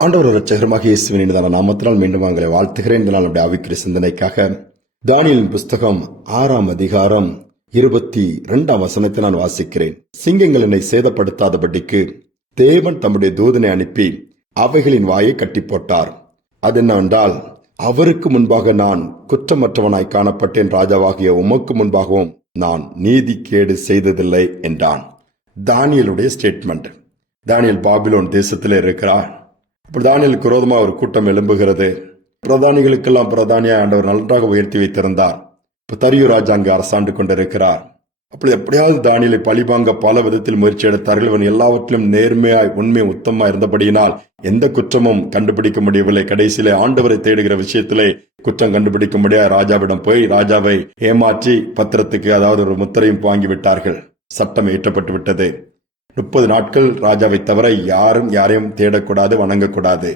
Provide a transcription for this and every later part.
ஆண்டவர் இரட்சகருமாகிய இயேசுவின் இனிதான நாமத்தினால் மீண்டும் உங்களை வாழ்த்துகிறேன். இந்த நாள் நம்முடைய ஆவிக்குரிய சிந்தனைக்காக தானியேலின் புஸ்தகம் 6ஆம் அதிகாரம் 22ஆம் வசனத்தை நான் வாசிக்கிறேன். சிங்கங்கள் என்னை சேதப்படுத்தாதபடிக்கு தேவன் தம்முடைய தூதனை அனுப்பி அவைகளின் வாயை கட்டி போட்டார். அது என்னவென்றால், அவருக்கு முன்பாக நான் குற்றமற்றவனாய் காணப்பட்டேன், ராஜாவாகிய உமக்கு முன்பாகவும் நான் நீதிகேடு செய்ததில்லை என்றான். தானியேலுடைய ஸ்டேட்மெண்ட். தானியேல் பாபிலோன் தேசத்திலே இருக்கிறார். அப்படி தானியேலுக்கு விரோதமாக ஒரு கூட்டம் எழும்புகிறது. பிரதானிகளுக்கெல்லாம் பிரதானியாய் ஆண்டவர் நன்றாக உயர்த்தி வைத்திருந்தார். இப்ப தரியு ராஜா அங்கு அரசாண்டு கொண்டிருக்கிறார். அப்படி எப்படியாவது தானியேலை பழிவாங்க பல விதத்தில் முயற்சி எடுத்தார்கள். இவன் எல்லாவற்றிலும் நேர்மையாய் உண்மை உத்தமமா இருந்தபடியினால் எந்த குற்றமும் கண்டுபிடிக்க முடியவில்லை. கடைசியிலே ஆண்டவரை தேடுகிற விஷயத்திலே குற்றம் கண்டுபிடிக்க முடியாது. ராஜாவிடம் போய் ராஜாவை ஏமாற்றி பத்திரத்துக்கு அதாவது ஒரு முத்திரையும் வாங்கிவிட்டார்கள். சட்டம் இயற்றப்பட்டு விட்டது. 30 நாட்கள் ராஜாவை தவிர யாரும் யாரையும் தேடக்கூடாது, வணங்கக்கூடாது.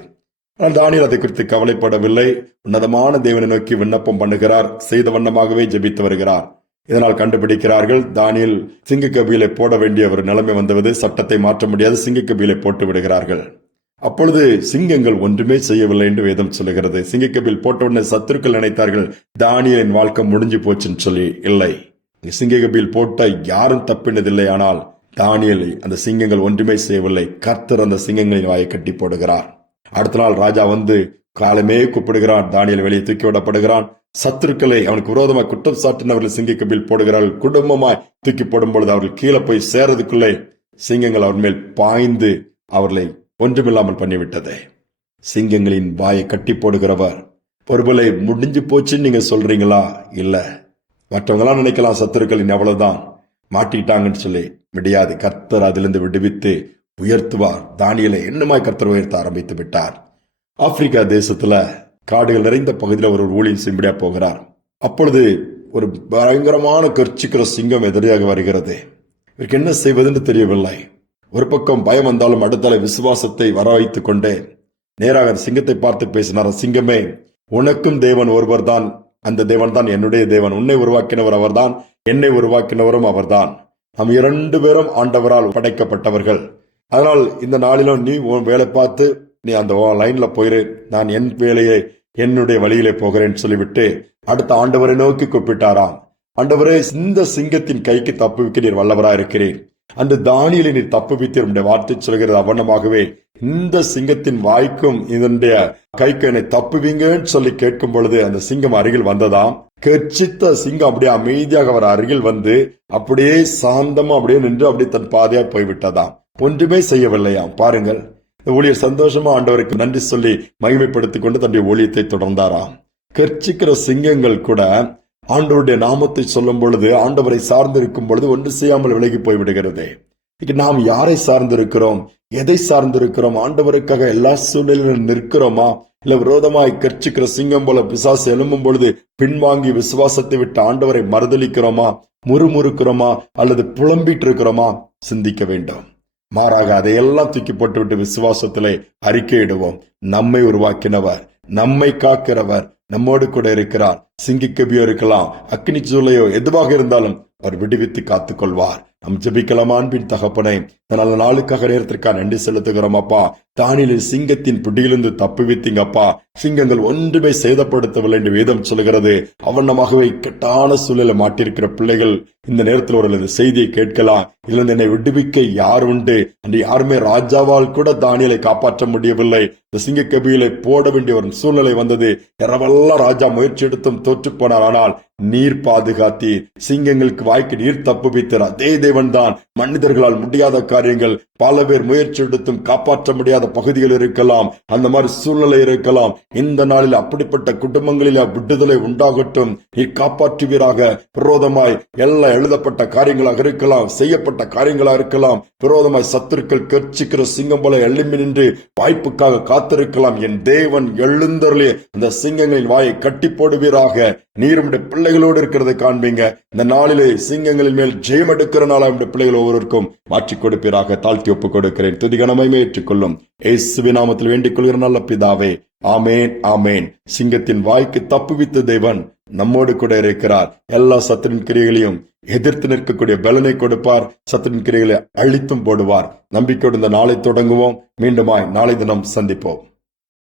ஆனால் தானியேல் அதை குறித்து கவலைப்படவில்லை. உன்னதமான தேவனை நோக்கி விண்ணப்பம் பண்ணுகிறார். செய்த வண்ணமாகவே ஜெபித்து வருகிறார். இதனால் கண்டுபிடிக்கிறார்கள், தானியேல் சிங்கக்கபிலை போட வேண்டிய ஒரு நிலைமை வந்துவது. சட்டத்தை மாற்ற முடியாது, சிங்கக்கபிலை போட்டு விடுகிறார்கள். அப்பொழுது சிங்கங்கள் ஒன்றுமே செய்யவில்லை என்று வேதம் சொல்லுகிறது. சிங்கக்கபில் போட்டவுடனே சத்துருக்கள் நினைத்தார்கள் தானியேலின் வாழ்க்கை முடிஞ்சு போச்சுன்னு சொல்லி. இல்லை, சிங்கக்கபில் போட்ட யாரும் தப்பினதில்லை. ஆனால் தானியேலை அந்த சிங்கங்கள் ஒன்றுமே செய்யவில்லை. கர்த்தர் அந்த சிங்கங்களின் வாயை கட்டி போடுகிறார். அடுத்த நாள் ராஜா வந்து காலமே கூப்பிடுகிறான். தானியேல் வெளியே தூக்கி விடப்படுகிறான். சத்துருக்களை அவனுக்கு விரோதமாய் குற்றம் சாட்டினவர்கள் சிங்கக்கபில் போடுகிறார்கள். குடும்பமாய் தூக்கி போடும் பொழுது அவர்கள் கீழே போய் சேரதுக்குள்ளே சிங்கங்கள் அவர் மேல் பாய்ந்து அவர்களை ஒன்றுமில்லாமல் பண்ணிவிட்டது. சிங்கங்களின் வாயை கட்டி போடுகிறவர் ஒருவேளை முடிஞ்சு போச்சுன்னு நீங்க சொல்றீங்களா? இல்ல, மற்றவங்களாம் நினைக்கலாம் சத்துருக்களின் எவ்வளவுதான் மாட்டிட்டாங்கன்னு சொல்லி. முடியாது. கர்த்தர் அதிலிருந்து விடுவித்து உயர்த்துவார். தானியேலை என்னமாய் கர்த்தர் உயர்த்த ஆரம்பித்து விட்டார். ஆப்பிரிக்கா தேசத்துல காடுகள் நிறைந்த பகுதியில் ஒரு ஊழியம் செய்யும்படியா போகிறார். அப்பொழுது ஒரு பயங்கரமான கர்ச்சிக்கிற சிங்கம் எதிராக வருகிறது. இவருக்கு என்ன செய்வதென்று தெரியவில்லை. ஒரு பக்கம் பயம் வந்தாலும் அடுத்தால விசுவாசத்தை வர வைத்துக் கொண்டே நேராக சிங்கத்தை பார்த்து பேசினார். சிங்கமே, உனக்கும் தேவன் ஒருவர் தான், அந்த தேவன் தான் என்னுடைய தேவன். உன்னை உருவாக்கினவர் அவர்தான், என்னை உருவாக்கினவரும் அவர்தான். நாம் 2 பேரும் ஆண்டவரால் படைக்கப்பட்டவர்கள். அதனால் இந்த நாளிலும் நீ உன் வேலை பார்த்து நீ அந்த லைன்ல போயிரு, நான் என் வேலையை என்னுடைய வழியிலே போகிறேன் சொல்லிவிட்டு அடுத்த ஆண்டவரை நோக்கி கூப்பிட்டாராம். ஆண்டவரே, இந்த சிங்கத்தின் கைக்கு தப்புவிக்க நீர் வல்லவராய் இருக்கிறீர். அந்த தானியேலை நீர் தப்புவித்து என்னுடைய வார்த்தை சொல்கிறது அவண்ணமாகவே இந்த சிங்கத்தின் வாய்க்கும் இதனுடைய கைக்கு என்னை தப்புவீங்கன்னு சொல்லி கேட்கும் பொழுது அந்த சிங்கம் அருகில் வந்ததாம். கர்ச்சித்த சிங்கம் அப்படியே அமைதியாக அவர் அருகில் வந்து அப்படியே சாந்தமா அப்படியே நின்று அப்படியே தன் பாதையா போய்விட்டதாம். ஒன்றுமே செய்யவில்லையாம். பாருங்கள், ஊழியர் சந்தோஷமா ஆண்டவருக்கு நன்றி சொல்லி மகிமைப்படுத்திக் கொண்டு தன்னுடைய ஊழியத்தை தொடர்ந்தாராம். கர்ச்சிக்கிற சிங்கங்கள் கூட ஆண்டவருடைய நாமத்தை சொல்லும் பொழுது, ஆண்டவரை சார்ந்திருக்கும் பொழுது ஒன்று செய்யாமல் விலகி போய்விடுகிறது. நாம் யாரை சார்ந்திருக்கிறோம், எதை சார்ந்திருக்கிறோம்? ஆண்டவருக்காக எல்லா சூழ்நிலையிலும் நிற்கிறோமா? இல்ல விரோதமாய் கர்ச்சிக்கிற சிங்கம் போல பிசாசு எழும்பும் பொழுது பின்வாங்கி விசுவாசத்தை விட்டு ஆண்டவரை மறுதளிக்கிறோமா? முறுமுறுக்கிறோமா? அல்லது புலம்பிட்டு இருக்கிறோமா? சிந்திக்க வேண்டும். மாறாக அதையெல்லாம் தூக்கி போட்டுவிட்டு விசுவாசத்திலே அறிக்கையிடுவோம். நம்மை உருவாக்கினவர், நம்மை காக்கிறவர் நம்மோடு கூட இருக்கிறார். சிங்கக்கபியோ இருக்கலாம், அக்னி சூளையோ எதுவாக இருந்தாலும் அவர் விடுவித்து காத்துக் கொள்வார். நம் ஜெபிக்கலாம். அன்பின் தகப்பனே, நல்ல நாளுக்காக நேரத்திற்காக நன்றி செலுத்துகிறோம் அப்பா. தானியேலை சிங்கத்தின் பிடியிலிருந்து தப்புவித்தீங்கப்பா. சிங்கங்கள் ஒன்றுமே சேதப்படுத்தவில்லை என்று வேதம் சொல்கிறது. அவண்ணமாகவே இக்கட்டான சூழலை மாட்டிருக்கிற பிள்ளைகள் இந்த நேரத்தில் ஒரு செய்தியை கேட்கலாம். இதிலிருந்து என்னை விடுவிக்க யார் உண்டு? அன்று யாருமே ராஜாவால் கூட தானியேலை காப்பாற்ற முடியவில்லை. இந்த சிங்கக்கபிலை போட வேண்டிய ஒரு சூழ்நிலை வந்தது. இரவெல்லாம் ராஜா முயற்சி எடுத்தும் தோற்று போனார். ஆனால் நீர் பாதுகாத்தி சிங்கங்களுக்கு வாய்க்கு நீர் தப்புவித்தார். அதே தேவன் தான். மனிதர்களால் முடியாத காரியங்கள் பல பேர் முயற்சி எடுத்தும் காப்பாற்ற முடியாத பகுதிகள் இருக்கலாம், அந்த மாதிரி சூழ்நிலை இருக்கலாம். இந்த நாளில் அப்படிப்பட்ட குடும்பங்களில் விடுதலை உண்டாகட்டும். நீர் காப்பாற்றுவீராக. விரோதமாய் எல்லாம் எழுதப்பட்ட காரியங்களாக இருக்கலாம், செய்யப்பட்ட காரியங்களாக இருக்கலாம். விரோதமாய் சத்துருக்கள் கர்ச்சிக்கிற சிங்கம் போல எழும்பி நின்று வாய்ப்புக்காக காத்திருக்கலாம். என் தேவன் எழுந்தருளே அந்த சிங்கங்களின் வாயை கட்டி போடுவீராக. நீருடைய பிள்ளைகளோடு இருக்கிறதை காண்பீங்க. இந்த நாளிலே சிங்கங்களின் மேல் ஜெயம் எடுக்கிற நாளா பிள்ளைகள் ஒவ்வொருவருக்கும் மாற்றிக் கொடுப்பீராக. தாழ்த்தி ஒப்புக் கொடுக்கிறேன். துதி கனமகிமை ஏற்றுக்கொள்ளும் இயேசுவின் நாமத்தில் வேண்டிக் கொள்கிற நல்ல பிதாவே, ஆமேன், ஆமேன். சிங்கத்தின் வாய்க்கு தப்புவித்த தேவன் நம்மோடு கூட இருக்கிறார். எல்லா சத்துரின் கிரியைகளையும் எதிர்த்து நிற்கக்கூடிய பலனை கொடுப்பார். சத்துரின் கிரியைகளை அழித்தும் போடுவார். நம்பிக்கையோடு இந்த நாளை தொடங்குவோம். மீண்டுமாய் நாளை தினம் சந்திப்போம்.